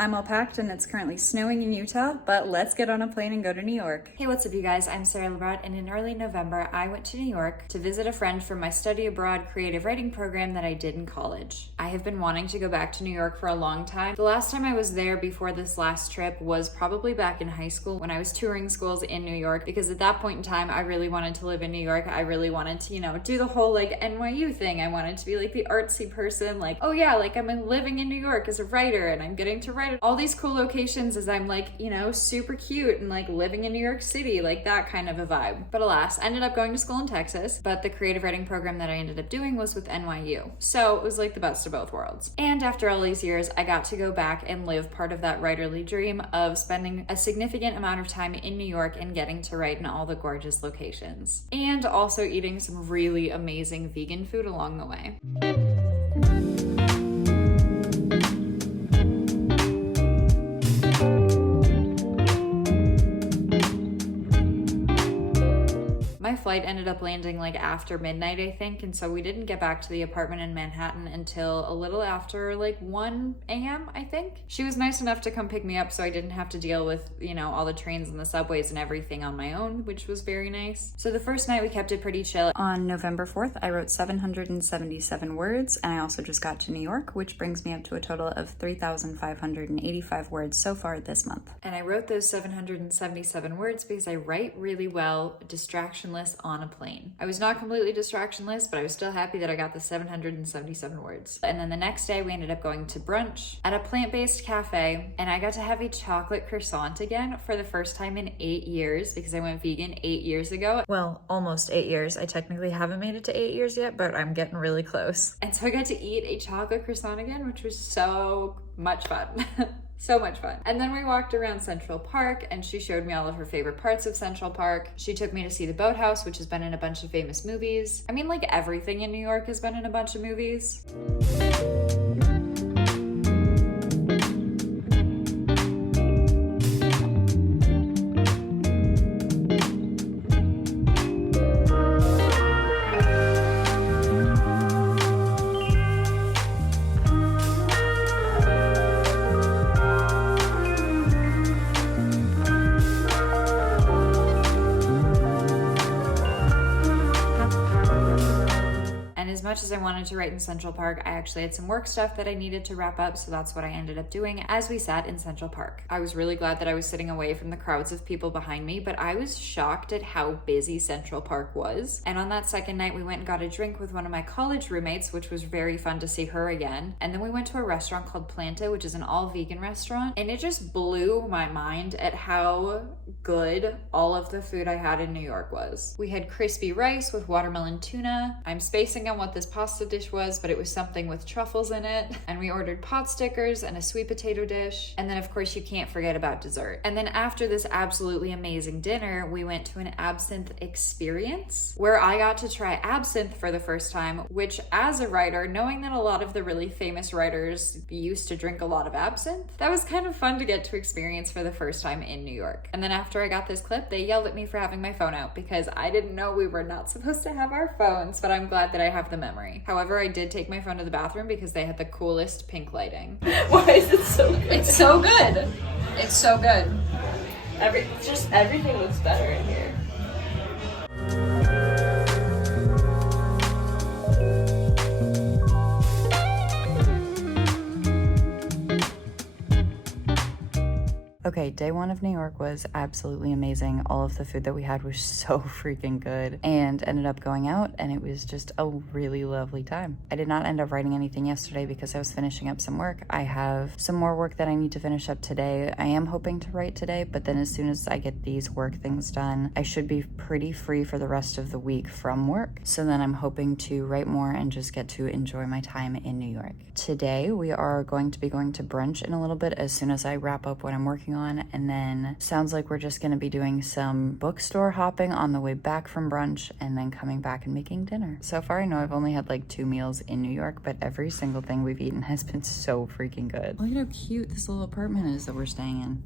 I'm all packed and it's currently snowing in Utah, but let's get on a plane and go to New York. Hey, what's up you guys? I'm Sara Lubratt, and in early November, I went to New York to visit a friend for my study abroad creative writing program that I did in college. I have been wanting to go back to New York for a long time. The last time I was there before this last trip was probably back in high school when I was touring schools in New York, because at that point in time, I really wanted to live in New York. I really wanted to, do the whole like NYU thing. I wanted to be like the artsy person, like, oh yeah, like I'm living in New York as a writer and I'm getting to write at all these cool locations as I'm like, super cute and like living in New York City, like that kind of a vibe. But alas, I ended up going to school in Texas, but the creative writing program that I ended up doing was with NYU. So it was like the best of both worlds. And after all these years, I got to go back and live part of that writerly dream of spending a significant amount of time in New York and getting to write in all the gorgeous locations. And also eating some really amazing vegan food along the way. My flight ended up landing like after midnight, I think, and so we didn't get back to the apartment in Manhattan until a little after like 1 a.m., I think. She was nice enough to come pick me up so I didn't have to deal with, all the trains and the subways and everything on my own, which was very nice. So the first night we kept it pretty chill. On November 4th, I wrote 777 words, and I also just got to New York, which brings me up to a total of 3,585 words so far this month. And I wrote those 777 words because I write really well, distractionless on a plane. I was not completely distractionless, but I was still happy that I got the 777 words. And then the next day we ended up going to brunch at a plant-based cafe, and I got to have a chocolate croissant again for the first time in 8 years, because I went vegan 8 years ago. Well, almost 8 years. I technically haven't made it to 8 years yet, but I'm getting really close. And so I got to eat a chocolate croissant again, which was so much fun. So much fun. And then we walked around Central Park and she showed me all of her favorite parts of Central Park. She took me to see the Boathouse, which has been in a bunch of famous movies. I mean, like everything in New York has been in a bunch of movies. As much as I wanted to write in Central Park, I actually had some work stuff that I needed to wrap up, so that's what I ended up doing as we sat in Central Park. I was really glad that I was sitting away from the crowds of people behind me, but I was shocked at how busy Central Park was. And on that second night, we went and got a drink with one of my college roommates, which was very fun to see her again. And then we went to a restaurant called Planta, which is an all-vegan restaurant, and it just blew my mind at how good all of the food I had in New York was. We had crispy rice with watermelon tuna. I'm spacing on what this pasta dish was, but it was something with truffles in it. And we ordered pot stickers and a sweet potato dish. And then of course you can't forget about dessert. And then after this absolutely amazing dinner, we went to an absinthe experience where I got to try absinthe for the first time, which as a writer, knowing that a lot of the really famous writers used to drink a lot of absinthe, that was kind of fun to get to experience for the first time in New York. And then after I got this clip, they yelled at me for having my phone out because I didn't know we were not supposed to have our phones, but I'm glad that I have the memory. However, I did take my phone to the bathroom because they had the coolest pink lighting. Why is it so good? It's so good. It's so good. Everything looks better in here. Okay, day one of New York was absolutely amazing. All of the food that we had was so freaking good, and ended up going out, and it was just a really lovely time. I did not end up writing anything yesterday because I was finishing up some work. I have some more work that I need to finish up today. I am hoping to write today, but then as soon as I get these work things done, I should be pretty free for the rest of the week from work. So then I'm hoping to write more and just get to enjoy my time in New York. Today, we are going to be going to brunch in a little bit as soon as I wrap up what I'm working on, and then sounds like we're just going to be doing some bookstore hopping on the way back from brunch and then coming back and making dinner. So far I know I've only had like 2 meals in New York, but every single thing we've eaten has been so freaking good. Look at how cute this little apartment is that we're staying in.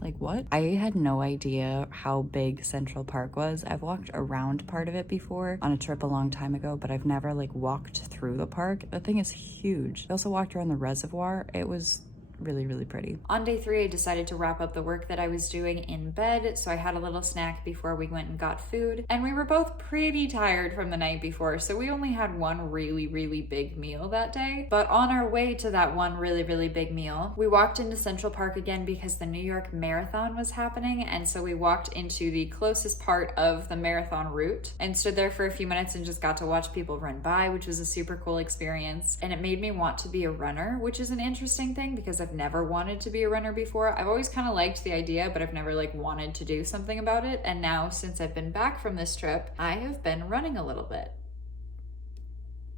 Like, what? I had no idea how big Central Park was. I've walked around part of it before on a trip a long time ago, but I've never like walked through the park. That thing is huge. I also walked around the reservoir. It was really, really pretty. On day 3, I decided to wrap up the work that I was doing in bed, so I had a little snack before we went and got food, and we were both pretty tired from the night before, so we only had one really, really big meal that day. But on our way to that one really, really big meal, we walked into Central Park again because the New York Marathon was happening, and so we walked into the closest part of the marathon route and stood there for a few minutes and just got to watch people run by, which was a super cool experience. And it made me want to be a runner, which is an interesting thing because I've never wanted to be a runner before. I've always kind of liked the idea, but I've never like wanted to do something about it. And now since I've been back from this trip, I have been running a little bit.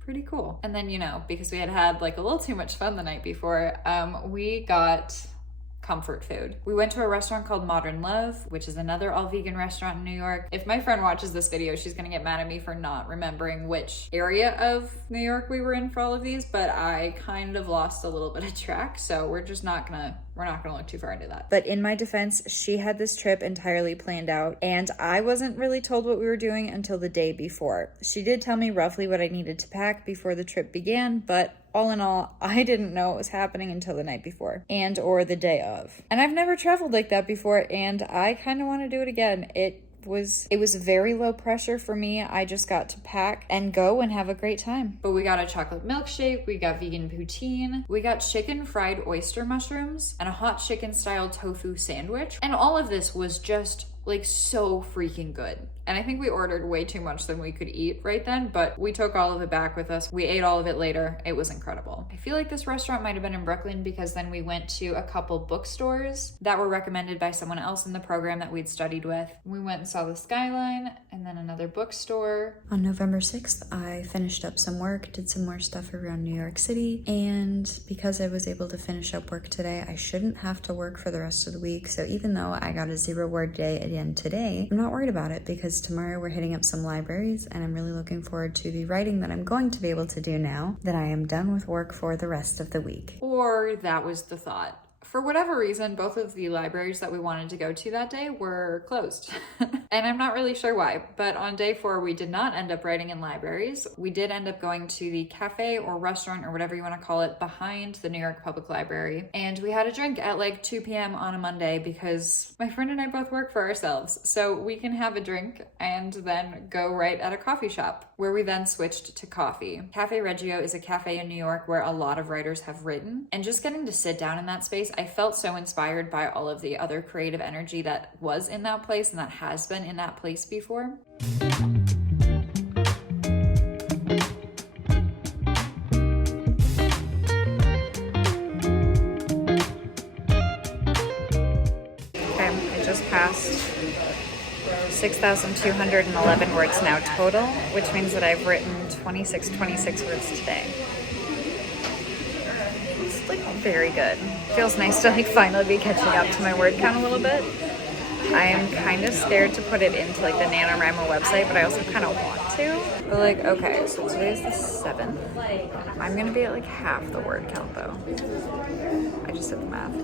Pretty cool. And then, you know, because we had like a little too much fun the night before, we got comfort food. We went to a restaurant called Modern Love, which is another all-vegan restaurant in New York. If my friend watches this video, she's gonna get mad at me for not remembering which area of New York we were in for all of these, but I kind of lost a little bit of track, so we're not gonna look too far into that. But in my defense, she had this trip entirely planned out, and I wasn't really told what we were doing until the day before. She did tell me roughly what I needed to pack before the trip began, but all in all, I didn't know it was happening until the night before or the day of. And I've never traveled like that before, and I kind of want to do it again. It was very low pressure for me. I just got to pack and go and have a great time. But we got a chocolate milkshake, we got vegan poutine, we got chicken fried oyster mushrooms, and a hot chicken style tofu sandwich. And all of this was just like so freaking good. And I think we ordered way too much than we could eat right then, but we took all of it back with us. We ate all of it later. It was incredible. I feel like this restaurant might have been in Brooklyn because then we went to a couple bookstores that were recommended by someone else in the program that we'd studied with. We went and saw the Skyline and then another bookstore. On November 6th, I finished up some work, did some more stuff around New York City, and because I was able to finish up work today, I shouldn't have to work for the rest of the week. So even though I got a 0-word day again today, I'm not worried about it because tomorrow we're hitting up some libraries, and I'm really looking forward to the writing that I'm going to be able to do now that I am done with work for the rest of the week. Or that was the thought. For whatever reason, both of the libraries that we wanted to go to that day were closed. And I'm not really sure why, but on day 4, we did not end up writing in libraries. We did end up going to the cafe or restaurant or whatever you want to call it behind the New York Public Library. And we had a drink at like 2 p.m. on a Monday because my friend and I both work for ourselves. So we can have a drink and then go right at a coffee shop where we then switched to coffee. Cafe Reggio is a cafe in New York where a lot of writers have written. And just getting to sit down in that space, I felt so inspired by all of the other creative energy that was in that place and that has been in that place before. Okay, I just passed 6,211 words now total, which means that I've written 26 words today. It's like very good. Feels nice to like finally be catching up to my word count a little bit. I am kind of scared to put it into like the NaNoWriMo website, but I also kind of want to. But like, okay, so today's the 7th. I'm gonna be at like half the word count though. I just did the math.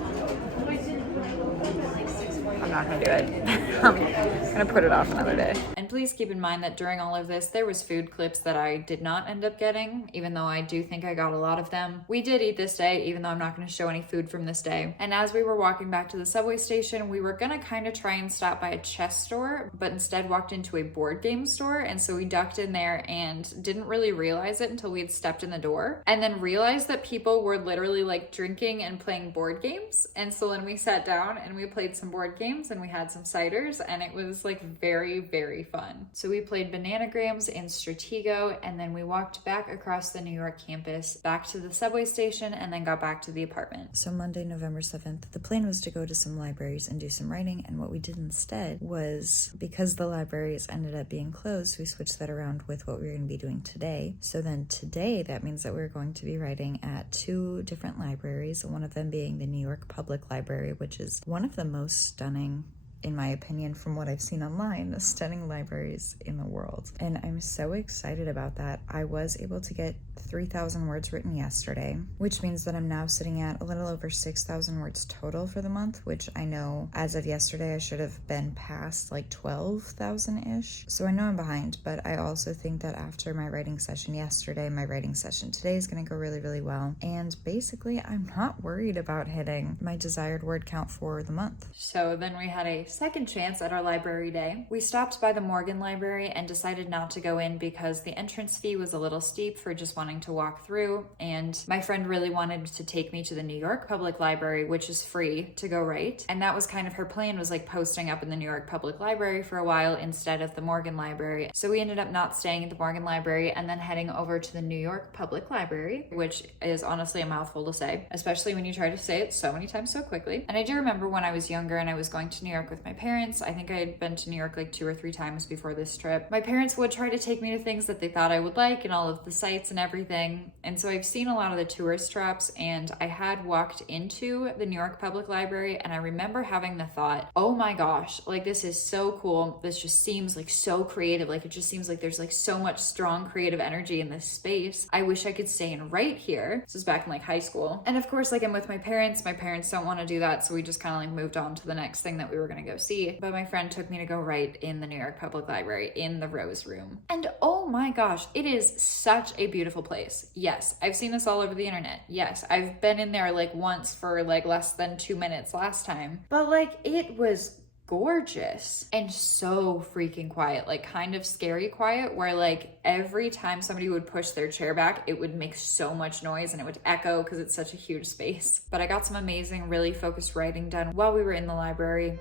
I'm not gonna do it. I'm gonna put it off another day. And please keep in mind that during all of this, there was food clips that I did not end up getting, even though I do think I got a lot of them. We did eat this day, even though I'm not gonna show any food from this day. And as we were walking back to the subway station, we were gonna kind of try and stop by a chess store, but instead walked into a board game store. And so we ducked in there and didn't really realize it until we had stepped in the door, and then realized that people were literally like drinking and playing board games. And so then we sat down and we played some board games and we had some ciders, and it was like very, very fun. So we played Bananagrams and Stratego, and then we walked back across the New York campus, back to the subway station, and then got back to the apartment. So Monday, November 7th, the plan was to go to some libraries and do some writing, and what we did instead was, because the libraries ended up being closed, we switched that around with what we were going to be doing today. So then today, that means that we're going to be writing at 2 different libraries, one of them being the New York Public Library, which is one of the most stunning, in my opinion, from what I've seen online, the stunning libraries in the world. And I'm so excited about that. I was able to get 3,000 words written yesterday, which means that I'm now sitting at a little over 6,000 words total for the month, which I know as of yesterday I should have been past like 12,000-ish. So I know I'm behind, but I also think that after my writing session yesterday, my writing session today is going to go really, really well. And basically, I'm not worried about hitting my desired word count for the month. So then we had a second chance at our library day. We stopped by the Morgan Library and decided not to go in because the entrance fee was a little steep for just wanting to walk through, and my friend really wanted to take me to the New York Public Library, which is free to go right, and that was kind of her plan, was like posting up in the New York Public Library for a while instead of the Morgan Library. So we ended up not staying at the Morgan Library and then heading over to the New York Public Library, which is honestly a mouthful to say, especially when you try to say it so many times so quickly. And I do remember when I was younger and I was going to New York with my parents, I think I had been to New York like 2 or 3 times before this trip, my parents would try to take me to things that they thought I would like and all of the sites and everything. And so I've seen a lot of the tourist traps, and I had walked into the New York Public Library and I remember having the thought, oh my gosh, like this is so cool. This just seems like so creative. Like it just seems like there's like so much strong creative energy in this space. I wish I could stay in right here. This was back in like high school. And of course, like I'm with my parents don't want to do that. So we just kind of like moved on to the next thing that we were going to go see. But my friend took me to go right in the New York Public Library in the Rose Room. And oh my gosh, it is such a beautiful place. Yes, I've seen this all over the internet. Yes, I've been in there like once for like less than 2 minutes last time. But like it was gorgeous and so freaking quiet, like kind of scary quiet, where like every time somebody would push their chair back, it would make so much noise and it would echo because it's such a huge space. But I got some amazing, really focused writing done while we were in the library.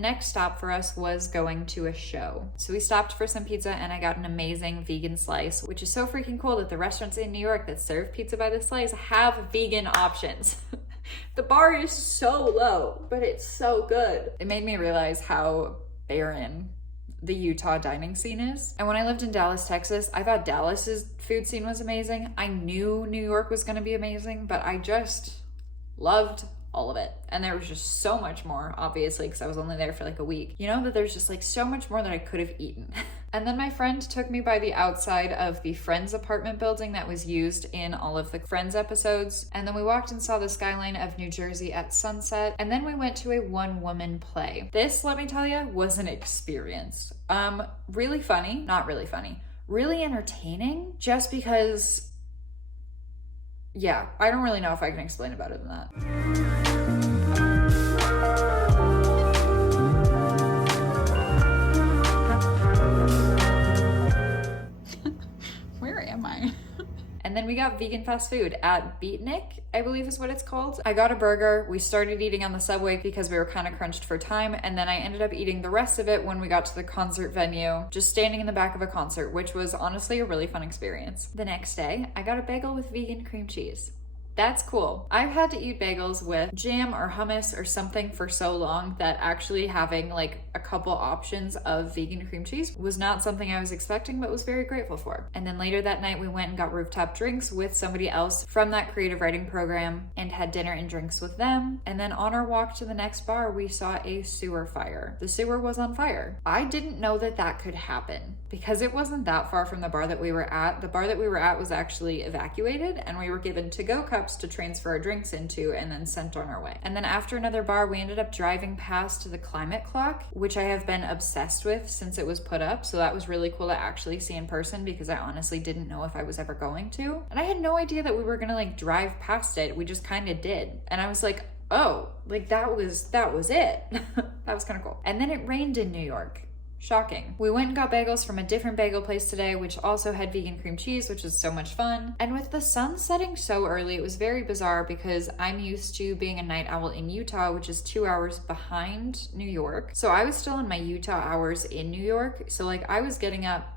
Next stop for us was going to a show. So we stopped for some pizza and I got an amazing vegan slice, which is so freaking cool that the restaurants in New York that serve pizza by the slice have vegan options. The bar is so low, but it's so good. It made me realize how barren the Utah dining scene is. And when I lived in Dallas, Texas, I thought Dallas's food scene was amazing. I knew New York was going to be amazing, but I just loved all of it. And there was just so much more, obviously, because I was only there for like a week. You know, that there's just like so much more that I could have eaten. And then my friend took me by the outside of the Friends apartment building that was used in all of the Friends episodes. And then we walked and saw the skyline of New Jersey at sunset. And then we went to a one-woman play. This, let me tell you, was an experience. Really funny, not really funny, really entertaining, just because, yeah, I don't really know if I can explain it better than that. Where am I? And then we got vegan fast food at Beatnik, I believe is what it's called. I got a burger. We started eating on the subway because we were kind of crunched for time. And then I ended up eating the rest of it when we got to the concert venue, just standing in the back of a concert, which was honestly a really fun experience. The next day, I got a bagel with vegan cream cheese. That's cool. I've had to eat bagels with jam or hummus or something for so long that actually having like a couple options of vegan cream cheese was not something I was expecting, but was very grateful for. And then later that night, we went and got Rooftop drinks with somebody else from that creative writing program and had dinner and drinks with them. And then on our walk to the next bar, we saw a sewer fire. The sewer was on fire. I didn't know that that could happen because it wasn't that far from the bar that we were at. The bar that we were at was actually evacuated and we were given to-go cups to transfer our drinks into and then sent on our way. And then after another bar, we ended up driving past the climate clock, which I have been obsessed with since it was put up. So that was really cool to actually see in person because I honestly didn't know if I was ever going to. And I had no idea that we were gonna like drive past it. We just kind of did. And I was like, oh, like that was it. That was kind of cool. And then it rained in New York. Shocking. We went and got bagels from a different bagel place today, which also had vegan cream cheese, which was so much fun. And with the sun setting so early, it was very bizarre because I'm used to being a night owl in Utah, which is 2 hours behind New York. So I was still in my Utah hours in New York. So like I was getting up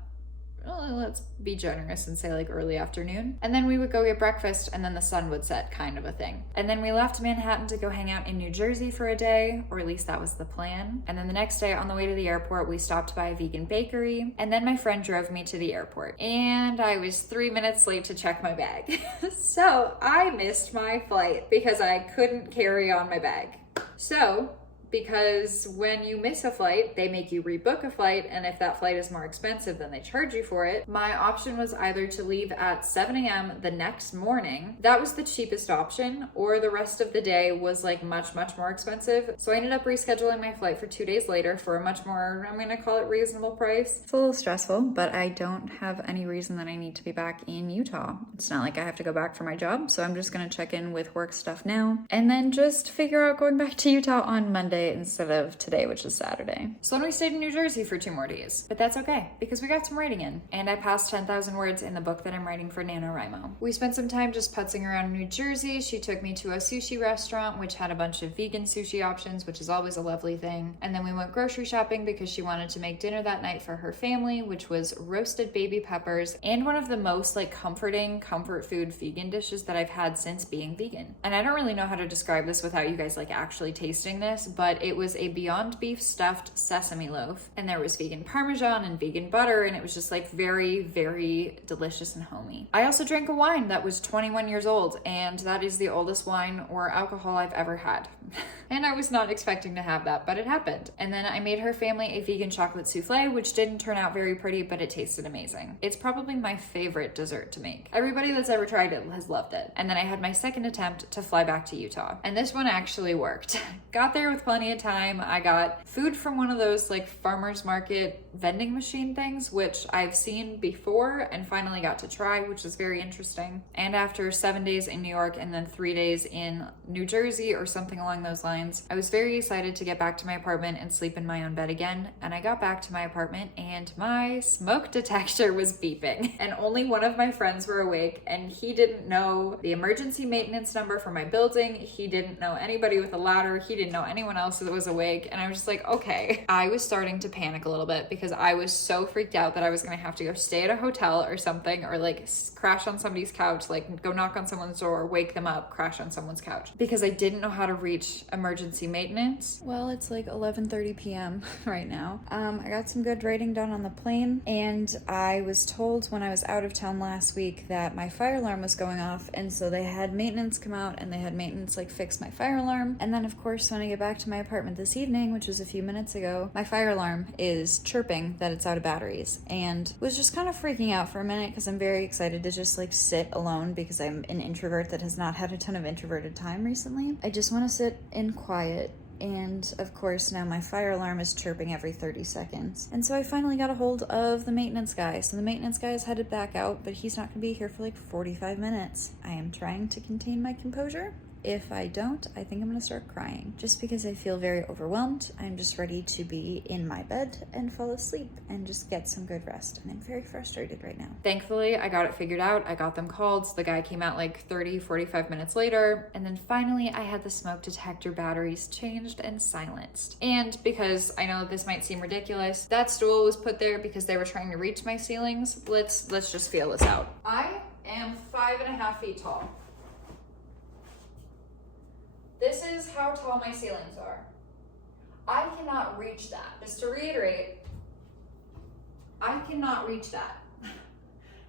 let's be generous and say like early afternoon. And then we would go get breakfast and then the sun would set, kind of a thing. And then we left Manhattan to go hang out in New Jersey for a day, or at least that was the plan. And then the next day on the way to the airport, we stopped by a vegan bakery, and then my friend drove me to the airport. And I was 3 minutes late to check my bag. So I missed my flight because I couldn't carry on my bag. So, because when you miss a flight, they make you rebook a flight, and if that flight is more expensive, then they charge you for it. My option was either to leave at 7 a.m. the next morning. That was the cheapest option, or the rest of the day was like much, much more expensive. So I ended up rescheduling my flight for 2 days later for a much more, I'm gonna call it reasonable price. It's a little stressful, but I don't have any reason that I need to be back in Utah. It's not like I have to go back for my job, so I'm just gonna check in with work stuff now, and then just figure out going back to Utah on Monday instead of today, which is Saturday. So then we stayed in New Jersey for 2 more days, but that's okay because we got some writing in, and I passed 10,000 words in the book that I'm writing for NaNoWriMo. We spent some time just putzing around New Jersey. She took me to a sushi restaurant, which had a bunch of vegan sushi options, which is always a lovely thing. And then we went grocery shopping because she wanted to make dinner that night for her family, which was roasted baby peppers and one of the most like comforting comfort food vegan dishes that I've had since being vegan. And I don't really know how to describe this without you guys like actually tasting this, but it was a Beyond Beef stuffed sesame loaf, and there was vegan Parmesan and vegan butter, and it was just like very, very delicious and homey. I also drank a wine that was 21 years old, and that is the oldest wine or alcohol I've ever had. And I was not expecting to have that, but it happened. And then I made her family a vegan chocolate souffle, which didn't turn out very pretty, but it tasted amazing. It's probably my favorite dessert to make. Everybody that's ever tried it has loved it. And then I had my second attempt to fly back to Utah, and this one actually worked. Got there with plenty of time. I got food from one of those like farmers market vending machine things, which I've seen before and finally got to try, which is very interesting. And after 7 days in New York and then 3 days in New Jersey or something along those lines, I was very excited to get back to my apartment and sleep in my own bed again. And I got back to my apartment and my smoke detector was beeping, and only one of my friends were awake, and he didn't know the emergency maintenance number for my building. He didn't know anybody with a ladder. He didn't know anyone else that was awake. And I was just like, okay. I was starting to panic a little bit because I was so freaked out that I was gonna have to go stay at a hotel or something, or like crash on somebody's couch, like go knock on someone's door, wake them up, crash on someone's couch, because I didn't know how to reach emergency maintenance. Well, it's like 11:30 p.m. right now. I got some good writing done on the plane, and I was told when I was out of town last week that my fire alarm was going off, and so they had maintenance come out and they had maintenance like fix my fire alarm. And then of course when I get back to my apartment this evening, which was a few minutes ago, my fire alarm is chirping that it's out of batteries, and was just kind of freaking out for a minute because I'm very excited to just like sit alone because I'm an introvert that has not had a ton of introverted time recently. I just want to sit in quiet. And of course now my fire alarm is chirping every 30 seconds. And so I finally got a hold of the maintenance guy. So the maintenance guy is headed back out, but he's not gonna be here for like 45 minutes. I am trying to contain my composure. If I don't, I think I'm gonna start crying just because I feel very overwhelmed. I'm just ready to be in my bed and fall asleep and just get some good rest. And I'm very frustrated right now. Thankfully, I got it figured out. I got them called. The guy came out like 30, 45 minutes later. And then finally, I had the smoke detector batteries changed and silenced. And because I know this might seem ridiculous, that stool was put there because they were trying to reach my ceilings. Let's just feel this out. I am 5.5 feet tall. This is how tall my ceilings are. I cannot reach that. Just to reiterate, I cannot reach that.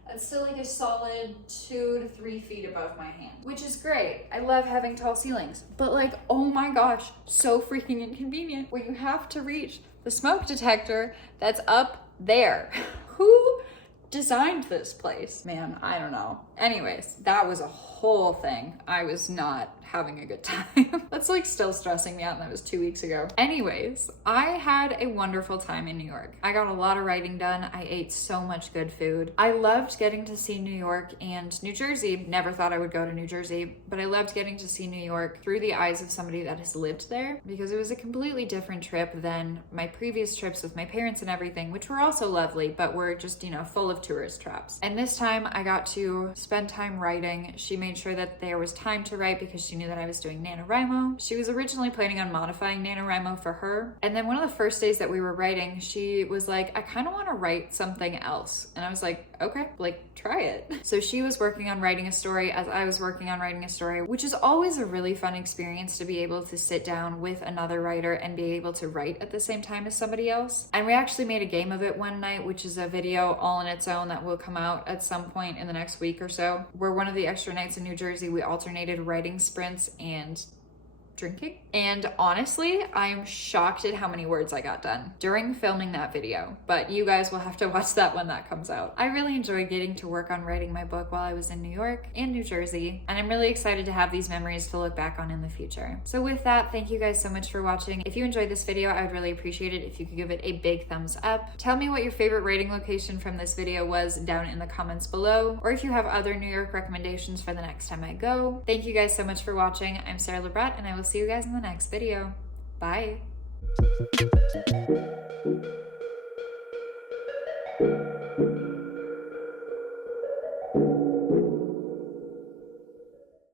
That's still like a solid 2 to 3 feet above my hand, which is great. I love having tall ceilings, but like, oh my gosh, so freaking inconvenient when you have to reach the smoke detector that's up there. Who designed this place? Man, I don't know. Anyways, that was a whole thing. I was not having a good time. That's like still stressing me out, and that was 2 weeks ago. Anyways, I had a wonderful time in New York. I got a lot of writing done. I ate so much good food. I loved getting to see New York and New Jersey. Never thought I would go to New Jersey, but I loved getting to see New York through the eyes of somebody that has lived there, because it was a completely different trip than my previous trips with my parents and everything, which were also lovely, but were just, you know, full of tourist traps. And this time I got to spend time writing. She made sure that there was time to write because she she knew that I was doing NaNoWriMo. She was originally planning on modifying NaNoWriMo for her. And then one of the first days that we were writing, she was like, I kind of want to write something else. And I was like, okay, like try it. So she was working on writing a story as I was working on writing a story, which is always a really fun experience to be able to sit down with another writer and be able to write at the same time as somebody else. And we actually made a game of it one night, which is a video all on its own that will come out at some point in the next week or so, where one of the extra nights in New Jersey, we alternated writing sprints and drinking. And honestly, I'm shocked at how many words I got done during filming that video, but you guys will have to watch that when that comes out. I really enjoyed getting to work on writing my book while I was in New York and New Jersey, and I'm really excited to have these memories to look back on in the future. So with that, thank you guys so much for watching. If you enjoyed this video, I would really appreciate it if you could give it a big thumbs up. Tell me what your favorite writing location from this video was down in the comments below, or if you have other New York recommendations for the next time I go. Thank you guys so much for watching. I'm Sara Lubratt, and I will see you guys in the next video. Bye.